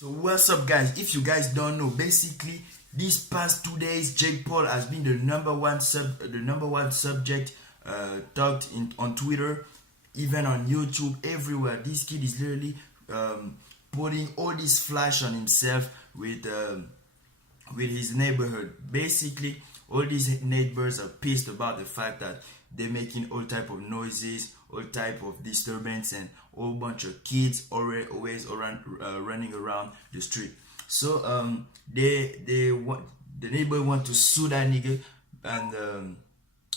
So what's up, guys? If you guys don't know, basically these past 2 days Jake Paul has been the number one subject talked on Twitter, even on YouTube, everywhere. This kid is literally putting all this flash on himself with his neighborhood. Basically, all these neighbors are pissed about the fact that they're making all type of noises, all type of disturbance, and whole bunch of kids always around, running around the street. So they want the neighbor want to sue that nigga, and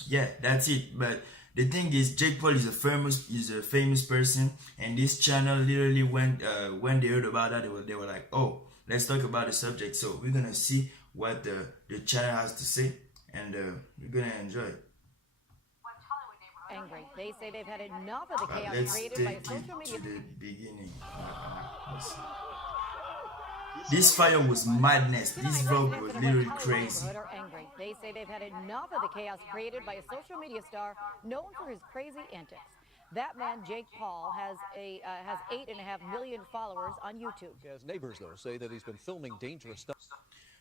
yeah, that's it. But the thing is, Jake Paul is a famous person, and this channel literally when they heard about that, they were like, oh, let's talk about the subject. So we're gonna see what the channel has to say, and we're gonna enjoy it. Angry. They say they've had enough of the chaos Let's created by take social it media. to the beginning. This fire was madness. This vlog was literally crazy. Are angry. They say they've had enough of the chaos created by a social media star known for his crazy antics. That man, Jake Paul, has 8.5 million followers on YouTube. As neighbors, though, say that he's been filming dangerous stuff.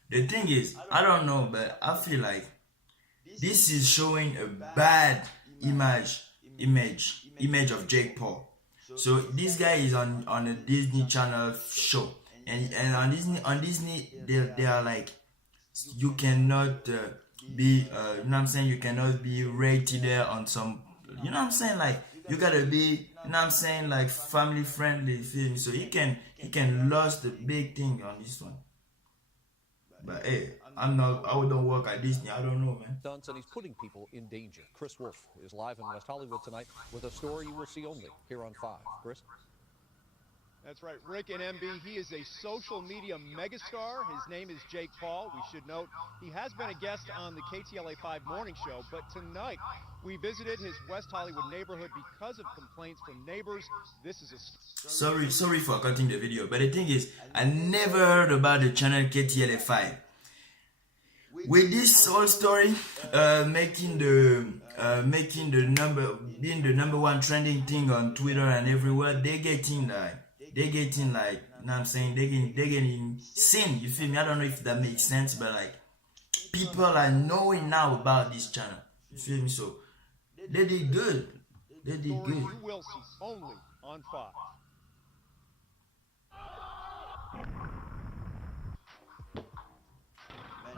The thing is, I don't know, but I feel like this is showing a bad image of Jake Paul. So this guy is on a Disney Channel show, and on Disney they are like, you cannot be you know what I'm saying, you cannot be rated there on some, you know what I'm saying, like you gotta be, you know what I'm saying, like family friendly film. So he can lose the big thing on this one. But hey, I don't work at Disney. I don't know, man. Stunts, and he's putting people in danger. Chris Wolf is live in West Hollywood tonight with a story you will see only here on 5. Chris? That's right, Rick and MB. He is a social media megastar. His name is Jake Paul. We should note he has been a guest on the KTLA 5 morning show, but tonight we visited his West Hollywood neighborhood because of complaints from neighbors. This is a sorry for cutting the video, but the thing is, I never heard about the channel KTLA 5. With this whole story, being the number one trending thing on Twitter and everywhere, they're getting like, you know what I'm saying, they're getting seen. You feel me? I don't know if that makes sense, but like, people are knowing now about this channel. You feel me? So they did good. They did good. You will see only on 5.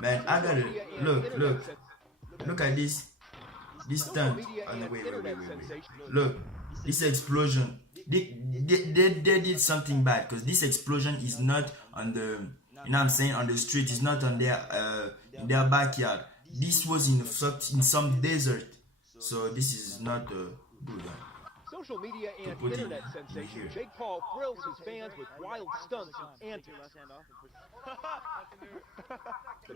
Man, I gotta look at this stunt. Oh, no, wait. Look, this explosion. They did something bad, because this explosion is not on the, you know what I'm saying, on the street. It's not on their in their backyard. This was in some desert. So this is not good. Social media and internet sensation Jake Paul thrills his fans with wild stunts and antics.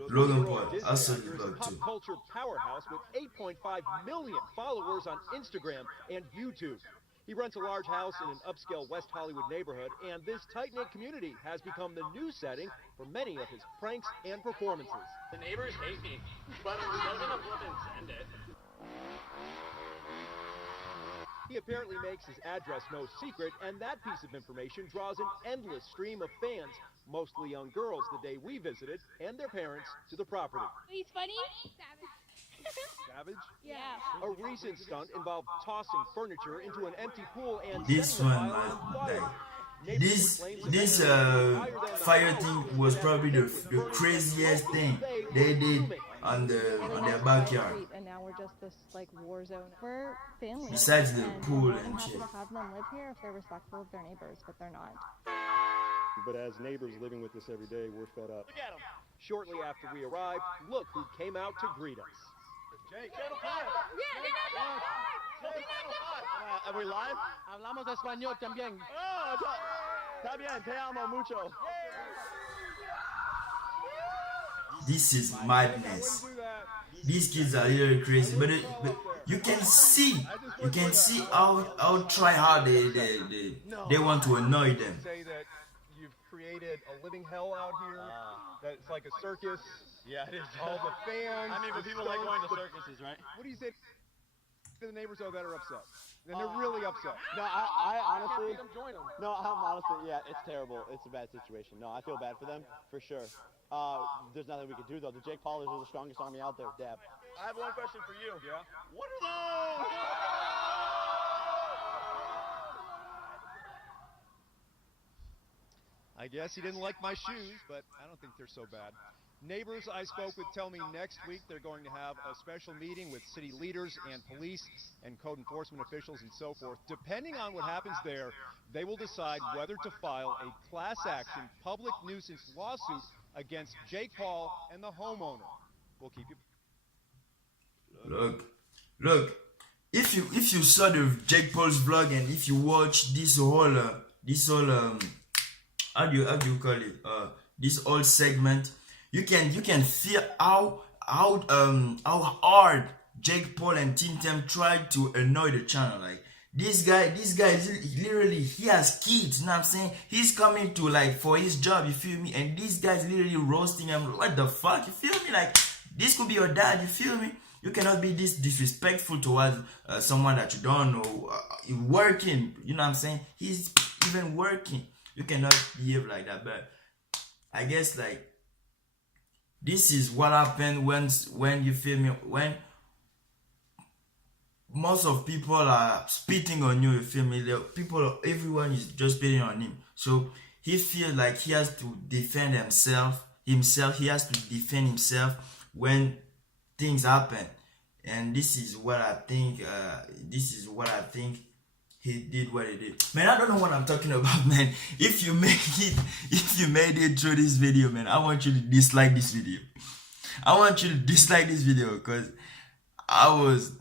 Logan Paul, I saw this vlog Pop too. culture powerhouse with 8.5 million followers on Instagram and YouTube. He rents a large house in an upscale West Hollywood neighborhood, and this tight-knit community has become the new setting for many of his pranks and performances. The neighbors hate me, but I'm still gonna flip and send it. He apparently makes his address no secret, and that piece of information draws an endless stream of fans, mostly young girls, the day we visited, and their parents, to the property. He's funny? Savage? Yeah. A recent stunt involved tossing furniture into an empty pool and This setting a one, pile on fire. like, this fire thing was probably the craziest thing they did on their backyard. And now we're just this like war zone. We're family. Besides the and pool we're more and than happy shit. to have them live here if they're respectful of their neighbors, but they're not. But as neighbors living with this every day, we're fed up. Look at him. Shortly after we arrived, look who came out to greet us. Jake, are we live? Hablamos español también. Oh, está bien, te amo mucho. This is madness. These kids are literally crazy, but you can see how try hard they want to annoy them. Say that you've created a living hell out here, that it's like a circus. Yeah, it is. All the fans. I mean, but people like going to circuses, right? What do you say? The neighbors that are upset. And they're really upset. No, I honestly, Them, join them. no, I'm honestly, yeah, it's terrible. It's a bad situation. No, I feel bad for them, for sure. There's nothing we can do, though. The Jake Paulers are the strongest army out there, Dab. I have one question for you. Yeah? What are those? I guess he didn't like my shoes, but I don't think they're so bad. Neighbors I spoke with tell me next week they're going to have a special meeting with city leaders and police and code enforcement officials and so forth. Depending on what happens there, they will decide whether to file a class action public nuisance lawsuit against Jake Paul and the homeowner. We'll keep you. Look. If you saw the Jake Paul's vlog and if you watch this whole how do you call it, this whole segment, you can feel how hard Jake Paul and Tim Tam tried to annoy the channel. Like this guy is literally, he has kids, you know what I'm saying? He's coming to like for his job, you feel me? And this guy's literally roasting him. What the fuck, you feel me? Like this could be your dad, you feel me? You cannot be this disrespectful towards someone that you don't know. You're working, you know what I'm saying? He's even working. You cannot behave like that. But I guess like this is what happened when you feel me, when most of people are spitting on you feel me? Everyone is just spitting on him. So he feels like he has to defend himself. He has to defend himself when things happen. And this is what I think. He did what he did. Man, I don't know what I'm talking about, man. If you made it through this video, man, I want you to dislike this video. I want you to dislike this video because I was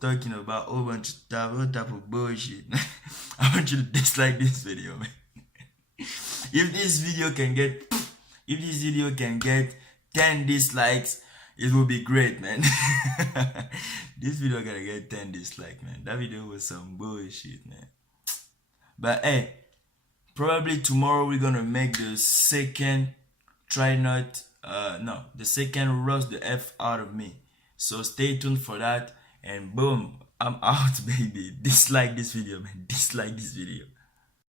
talking about a whole bunch of stuff, all type of bullshit. I want you to dislike this video, man. If this video can get 10 dislikes, it will be great, man. This video gonna get 10 dislikes, man. That video was some bullshit, man. But hey, probably tomorrow we're gonna make the second the second roast the F out of me. So stay tuned for that, and boom, I'm out, baby. Dislike this video, man. Dislike this video.